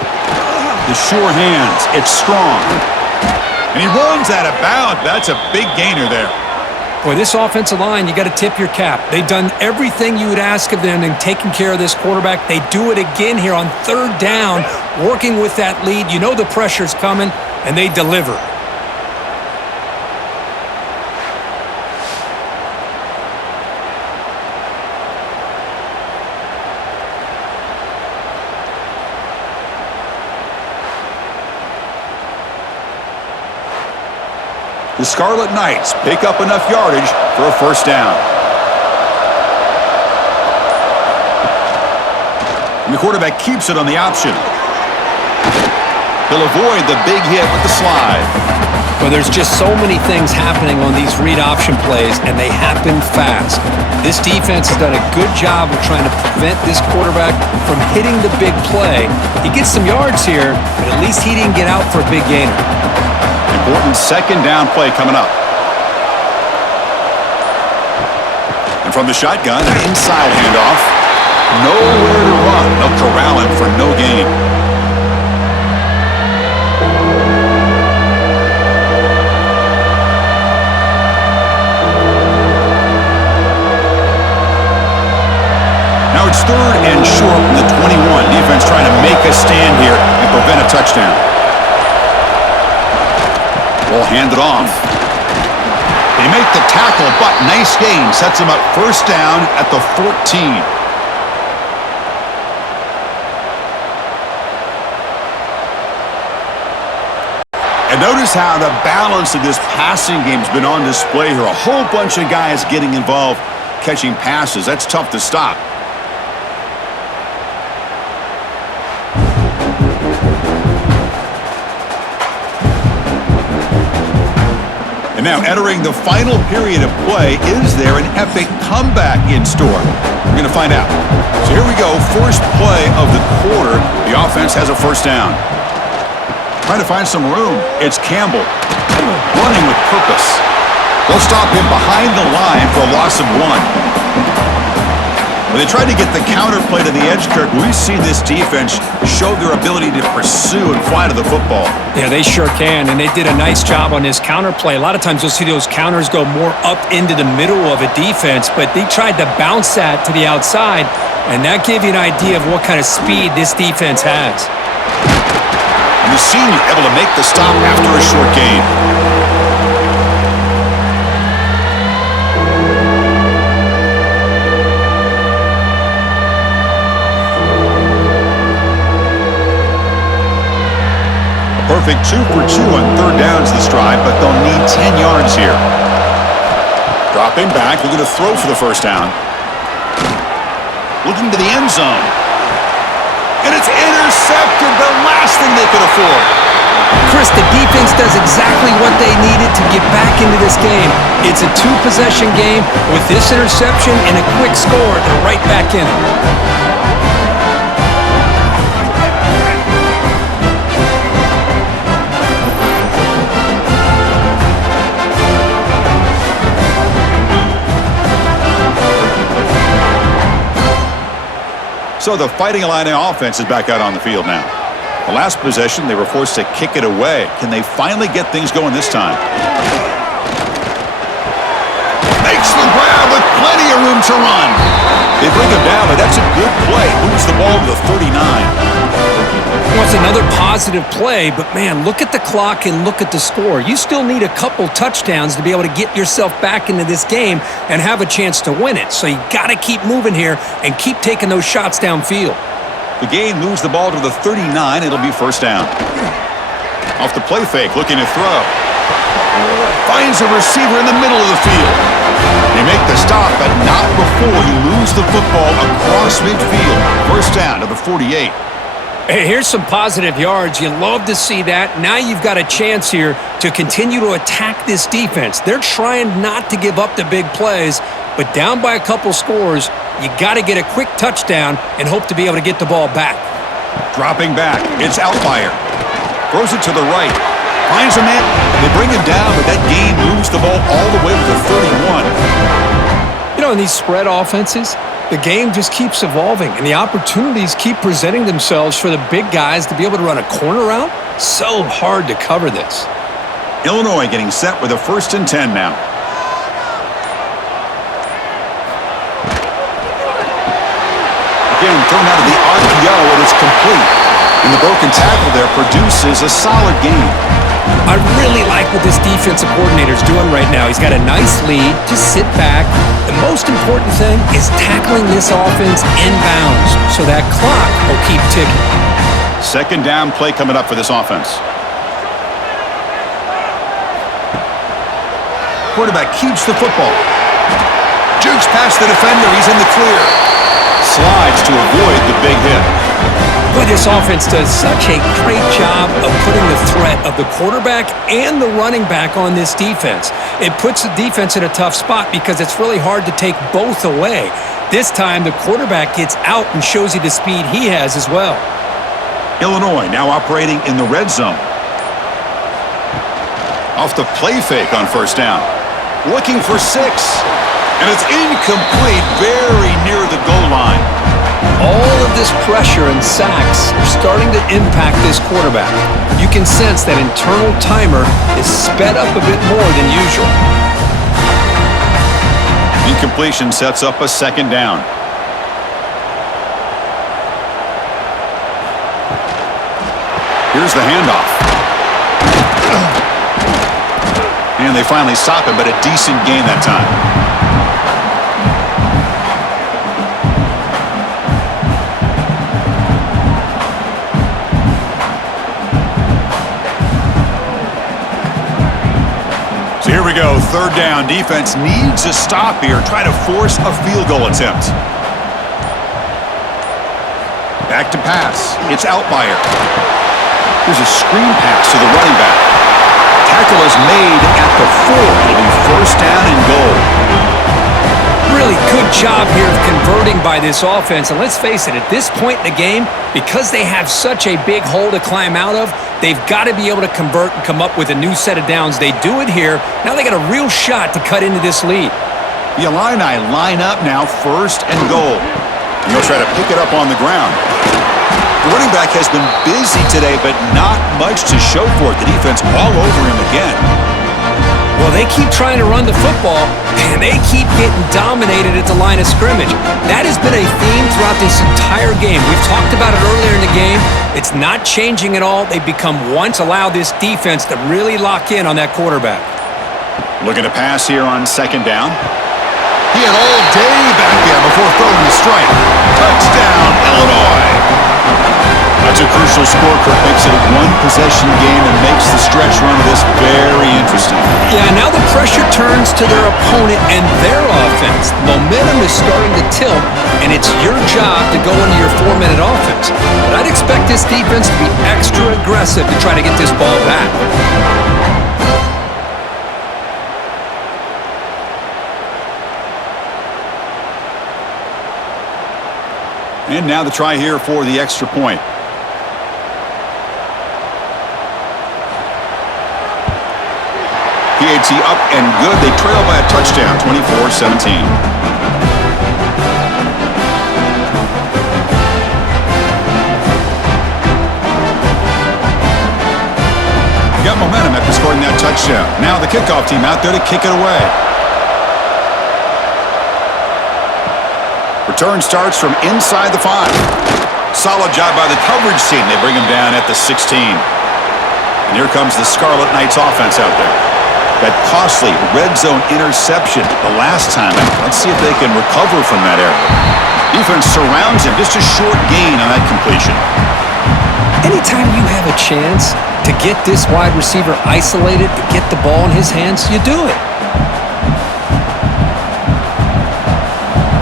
The sure hands, it's strong. And he runs out of bounds. That's a big gainer there. Boy, this offensive line, you got to tip your cap. They've done everything you would ask of them in taking care of this quarterback. They do it again here on third down, working with that lead. You know the pressure's coming, and they deliver. The Scarlet Knights pick up enough yardage for a first down. And the quarterback keeps it on the option. He'll avoid the big hit with the slide. Well, there's just so many things happening on these read option plays, and they happen fast. This defense has done a good job of trying to prevent this quarterback from hitting the big play. He gets some yards here, but at least he didn't get out for a big gainer. Important second down play coming up. And from the shotgun, an inside handoff. Nowhere to run. They'll corral him for no gain. Now it's third and short from the 21. Defense trying to make a stand here and prevent a touchdown. Ball handed off. They make the tackle, but nice gain. Sets him up first down at the 14. And notice how the balance of this passing game has been on display here. A whole bunch of guys getting involved, catching passes. That's tough to stop. Now, entering the final period of play, is there an epic comeback in store? We're going to find out. So here we go, first play of the quarter. The offense has a first down. Trying to find some room. It's Campbell running with purpose. They'll stop him behind the line for a loss of 1. When they tried to get the counter play to the edge, Kirk, we've seen this defense show their ability to pursue and fly to the football. Yeah, they sure can, and they did a nice job on this counter play. A lot of times you'll see those counters go more up into the middle of a defense, but they tried to bounce that to the outside, and that gave you an idea of what kind of speed this defense has. And the senior able to make the stop after a short gain. Perfect 2 for 2 on third downs this drive, but they'll need 10 yards here. Dropping back, looking to throw for the first down. Looking to the end zone. And it's intercepted, the last thing they could afford. Chris, the defense does exactly what they needed to get back into this game. It's a 2-possession game. With this interception and a quick score, they're right back in it. So the Fighting Illini offense is back out on the field now. The last possession, they were forced to kick it away. Can they finally get things going this time? Makes the grab with plenty of room to run. They bring him down, but that's a good play. Moves the ball to the 39. Well, it's another positive play, but man, look at the clock and look at the score. You still need a couple touchdowns to be able to get yourself back into this game and have a chance to win it. So you got to keep moving here and keep taking those shots downfield. The gain moves the ball to the 39. It'll be first down. Off the play fake, looking to throw. Finds a receiver in the middle of the field. They make the stop, but not before you lose the football across midfield. First down to the 48. Hey, here's some positive yards. You love to see that. Now you've got a chance here to continue to attack this defense. They're trying not to give up the big plays, but down by a couple scores, you got to get a quick touchdown and hope to be able to get the ball back. Dropping back, it's Outlier. Throws it to the right. Finds a man. They bring him down, but that gain moves the ball all the way to the 31. You know, in these spread offenses, the game just keeps evolving, and the opportunities keep presenting themselves for the big guys to be able to run a corner route. So hard to cover this. Illinois getting set with a 1st and 10 now. Again, thrown out of the RPO, and it's complete. And the broken tackle there produces a solid game. I really like what this defensive coordinator's doing right now. He's got a nice lead. Just sit back. The most important thing is tackling this offense inbounds so that clock will keep ticking. Second down play coming up for this offense. Quarterback keeps the football. Jukes past the defender. He's in the clear. Slides to avoid the big hit. Boy, this offense does such a great job of putting the threat of the quarterback and the running back on this defense. It puts the defense in a tough spot because it's really hard to take both away. This time, the quarterback gets out and shows you the speed he has as well. Illinois now operating in the red zone. Off the play fake on first down. Looking for 6. And it's incomplete, very near the goal line. All of this pressure and sacks are starting to impact this quarterback. You can sense that internal timer is sped up a bit more than usual. Incompletion sets up a second down. Here's the handoff. And they finally stop it, but a decent gain that time. Here we go, third down. Defense needs a stop here. Try to force a field goal attempt. Back to pass. It's Outlier. Here's a screen pass to the running back. Tackle is made at the 4. It'll be first down and goal. Really good job here of converting by this offense. And let's face it, at this point in the game, because they have such a big hole to climb out of, they've got to be able to convert and come up with a new set of downs. They do it here. Now they got a real shot to cut into this lead. The Illini line up now, first and goal. And they'll try to pick it up on the ground. The running back has been busy today, but not much to show for it. The defense all over him again. Well, they keep trying to run the football, and they keep getting dominated at the line of scrimmage. That has been a theme throughout this entire game. We've talked about it earlier in the game. It's not changing at all. They've become one to allow this defense to really lock in on that quarterback. Looking to pass here on second down. He had all day back there before throwing the strike. Touchdown, Illinois. That's a crucial score, Kirk. Makes it a one-possession game and makes the stretch run of this very interesting. Yeah, now the pressure turns to their opponent and their offense. Momentum is starting to tilt, and it's your job to go into your 4-minute offense. But I'd expect this defense to be extra aggressive to try to get this ball back. And now the try here for the extra point. PAT up and good. They trail by a touchdown, 24-17. touchdown. Now the kickoff team out there to kick it away. Return starts from inside the 5. Solid job by the coverage team. They bring him down at the 16. And here comes the Scarlet Knights offense out there. That costly red zone interception the last time. Let's see if they can recover from that error. Defense surrounds him. Just a short gain on that completion. Anytime you have a chance to get this wide receiver isolated, to get the ball in his hands, you do it.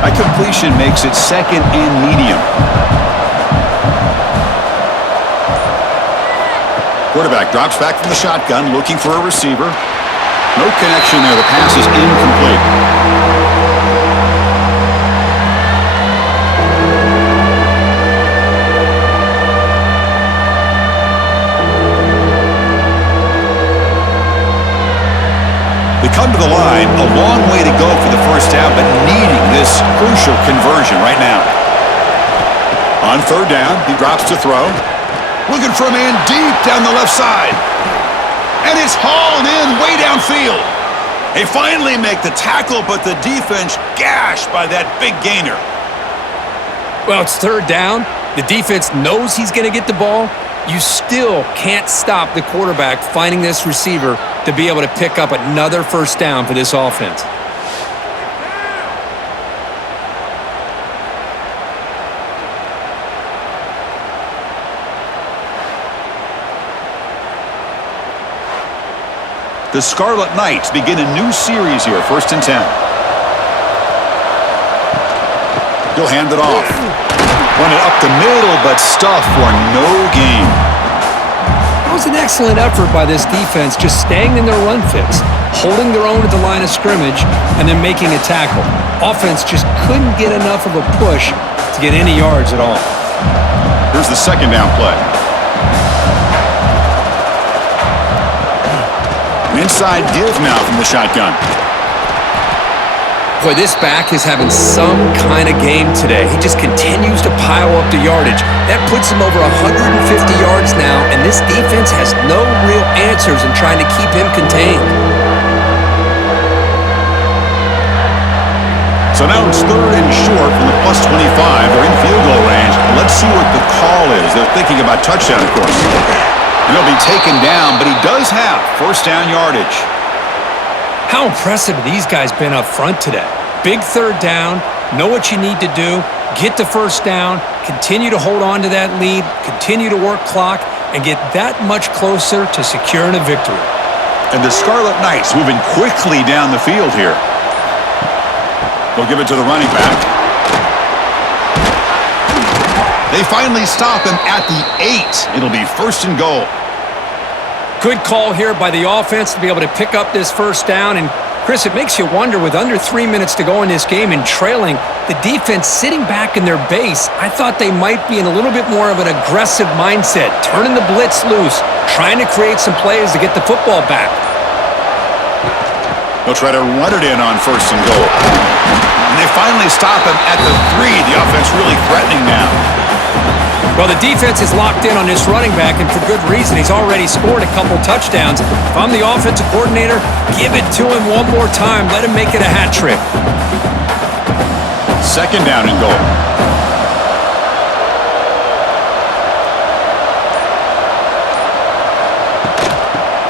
That completion makes it second and medium. Quarterback drops back from the shotgun, looking for a receiver. No connection there. The pass is incomplete. They come to the line, a long way to go for the first down, but needing this crucial conversion right now. On third down, he drops to throw. Looking for a man deep down the left side. And it's hauled in way downfield. They finally make the tackle, but the defense gashed by that big gainer. Well, it's third down. The defense knows he's going to get the ball. You still can't stop the quarterback finding this receiver to be able to pick up another first down for this offense. The Scarlet Knights begin a new series here, 1st and 10. He'll hand it off. Run it up the middle, but stuffed for no gain. That was an excellent effort by this defense, just staying in their run fits, holding their own at the line of scrimmage, and then making a tackle. Offense just couldn't get enough of a push to get any yards at all. Here's the second down play. An inside give now from the shotgun. Boy, this back is having some kind of game today. He just continues to pile up the yardage. That puts him over 150 yards now, and this defense has no real answers in trying to keep him contained. So now it's third and short from the +25. They're in field goal range. Let's see what the call is. They're thinking about touchdown, of course. And he'll be taken down, but he does have first down yardage. How impressive have these guys been up front today? Big third down, know what you need to do, get the first down, continue to hold on to that lead, continue to work clock, and get that much closer to securing a victory. And the Scarlet Knights moving quickly down the field here. They'll give it to the running back. They finally stop him at the 8. It'll be 1st and goal. Good call here by the offense to be able to pick up this first down. And, Chris, it makes you wonder, with under 3 minutes to go in this game and trailing, the defense sitting back in their base, I thought they might be in a little bit more of an aggressive mindset, turning the blitz loose, trying to create some plays to get the football back. They'll try to run it in on 1st and goal. And they finally stop him at the 3. The offense really threatening now. Well, the defense is locked in on this running back, and for good reason. He's already scored a couple touchdowns. If I'm the offensive coordinator, give it to him one more time. Let him make it a hat trick. 2nd down and goal.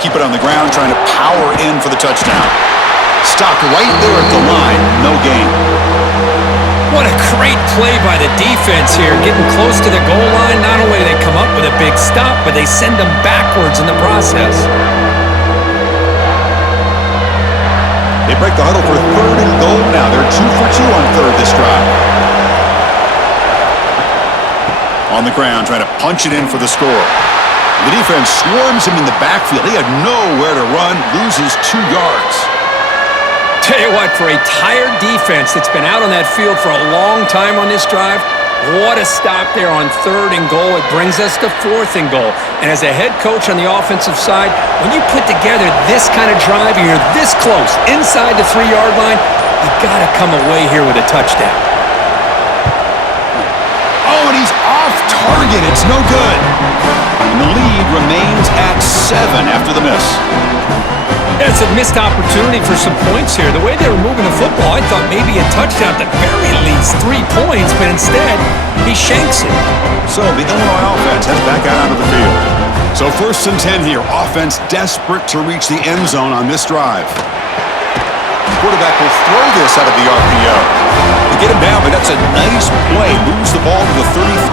Keep it on the ground, trying to power in for the touchdown. Stopped right there at the line. No gain. What a great play by the defense here, getting close to the goal line. Not only do they come up with a big stop, but they send them backwards in the process. They break the huddle for 3rd and goal now. They're 2 for 2 on 3rd this drive. On the ground, trying to punch it in for the score. The defense swarms him in the backfield. He had nowhere to run, loses 2 yards. Tell you what, for a tired defense that's been out on that field for a long time on this drive, what a stop there on 3rd and goal. It brings us to 4th and goal. And as a head coach on the offensive side, when you put together this kind of drive and you're this close inside the 3-yard line, you got to come away here with a touchdown. Oh, and he's off target. It's no good. And the lead remains at 7 after the miss. It's a missed opportunity for some points here. The way they were moving the football, I thought maybe a touchdown at the very least, 3 points, but instead, he shanks it. So the Illinois offense heads back out onto the field. So 1st and 10 here. Offense desperate to reach the end zone on this drive. Quarterback will throw this out of the RPO. They get him down, but that's a nice play. Moves the ball to the 33.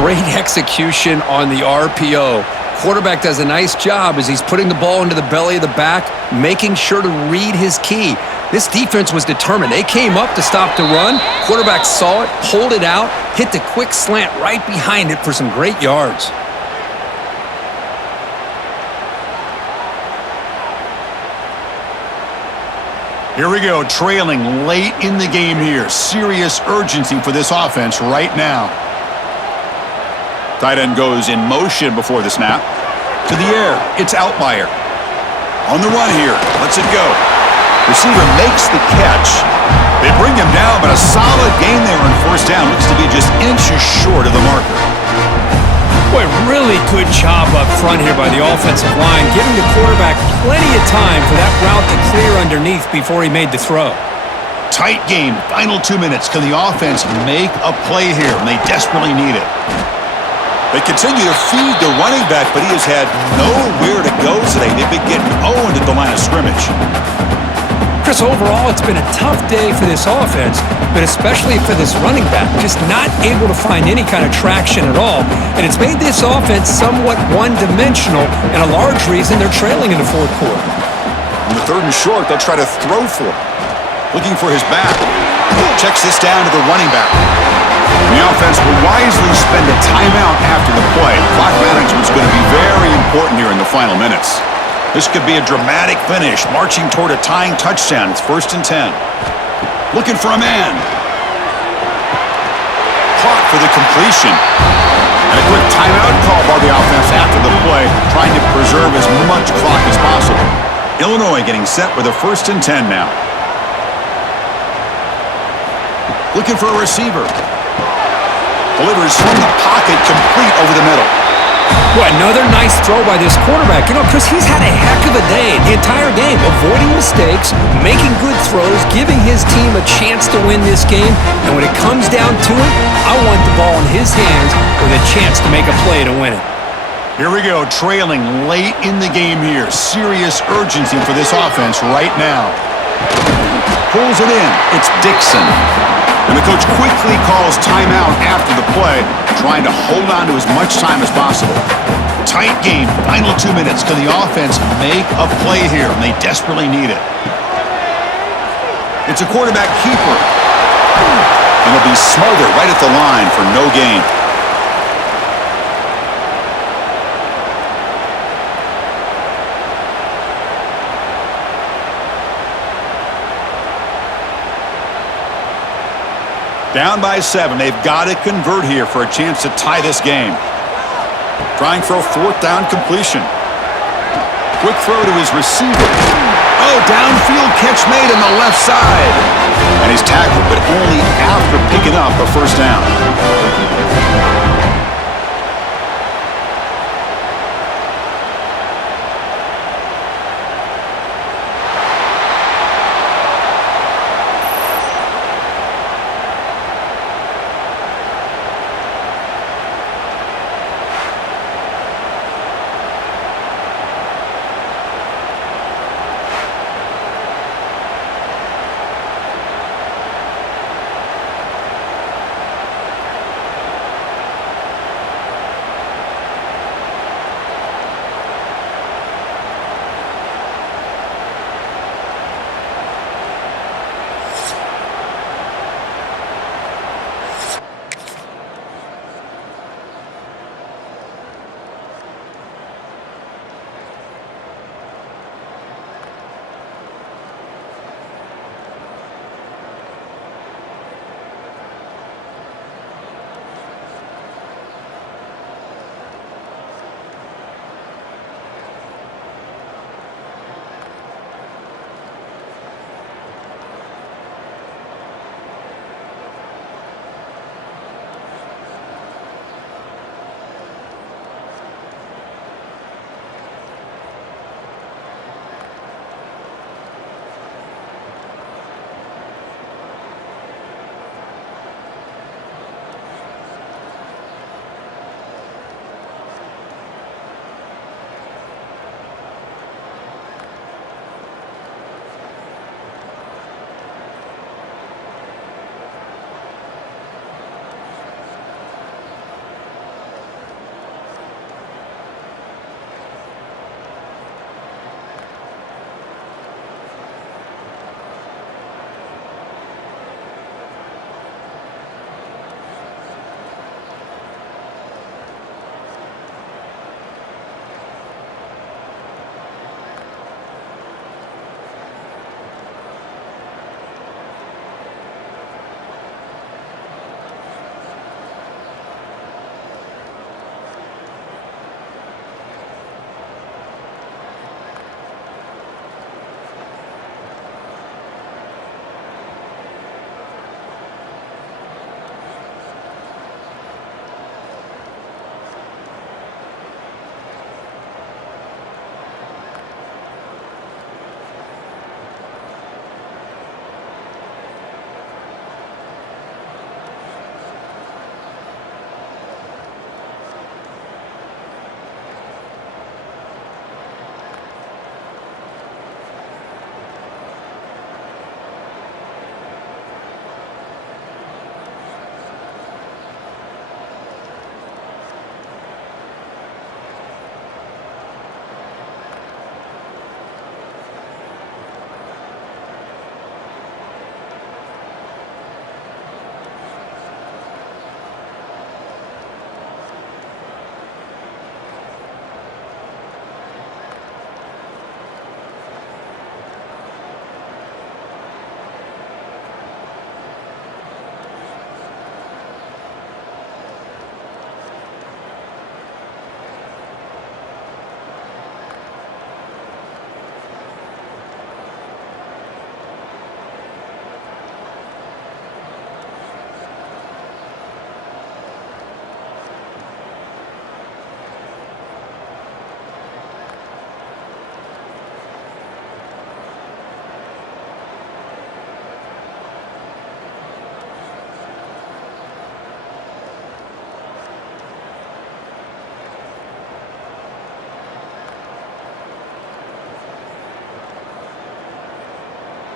Great execution on the RPO. Quarterback does a nice job as he's putting the ball into the belly of the back, making sure to read his key. This defense was determined. They came up to stop the run. Quarterback saw it, pulled it out, hit the quick slant right behind it for some great yards. Here we go, trailing late in the game here. Serious urgency for this offense right now. Tight end goes in motion before the snap. To the air, it's Outlier. On the run here, lets it go. Receiver makes the catch. They bring him down, but a solid gain there on 1st down. Looks to be just inches short of the marker. Boy, really good job up front here by the offensive line, giving the quarterback plenty of time for that route to clear underneath before he made the throw. Tight game, final 2 minutes. Can the offense make a play here? And they desperately need it. They continue to feed the running back, but he has had nowhere to go today. They've been getting owned at the line of scrimmage. Chris, overall, it's been a tough day for this offense, but especially for this running back, just not able to find any kind of traction at all. And it's made this offense somewhat one-dimensional, and a large reason they're trailing in the 4th quarter. On the 3rd and short, they'll try to throw for it. Looking for his back. Checks this down to the running back. The offense will wisely spend a timeout after the play. Clock management is going to be very important here in the final minutes. This could be a dramatic finish, marching toward a tying touchdown. It's 1st and 10. Looking for a man. Clock for the completion. And a quick timeout call by the offense after the play, trying to preserve as much clock as possible. Illinois getting set with a 1st and 10 now. Looking for a receiver. Delivers from the pocket, complete over the middle. Boy, another nice throw by this quarterback. You know, Chris, he's had a heck of a day the entire game, avoiding mistakes, making good throws, giving his team a chance to win this game. And when it comes down to it, I want the ball in his hands with a chance to make a play to win it. Here we go, trailing late in the game here. Serious urgency for this offense right now. Pulls it in. It's Dixon. And the coach quickly calls timeout after the play, trying to hold on to as much time as possible. Tight game, final 2 minutes. Can the offense make a play here? And they desperately need it. It's a quarterback keeper. And it'll be smothered right at the line for no gain. Down by 7. They've got to convert here for a chance to tie this game. Trying for a 4th down completion. Quick throw to his receiver. Oh, downfield catch made on the left side. And he's tackled, but only after picking up a 1st down.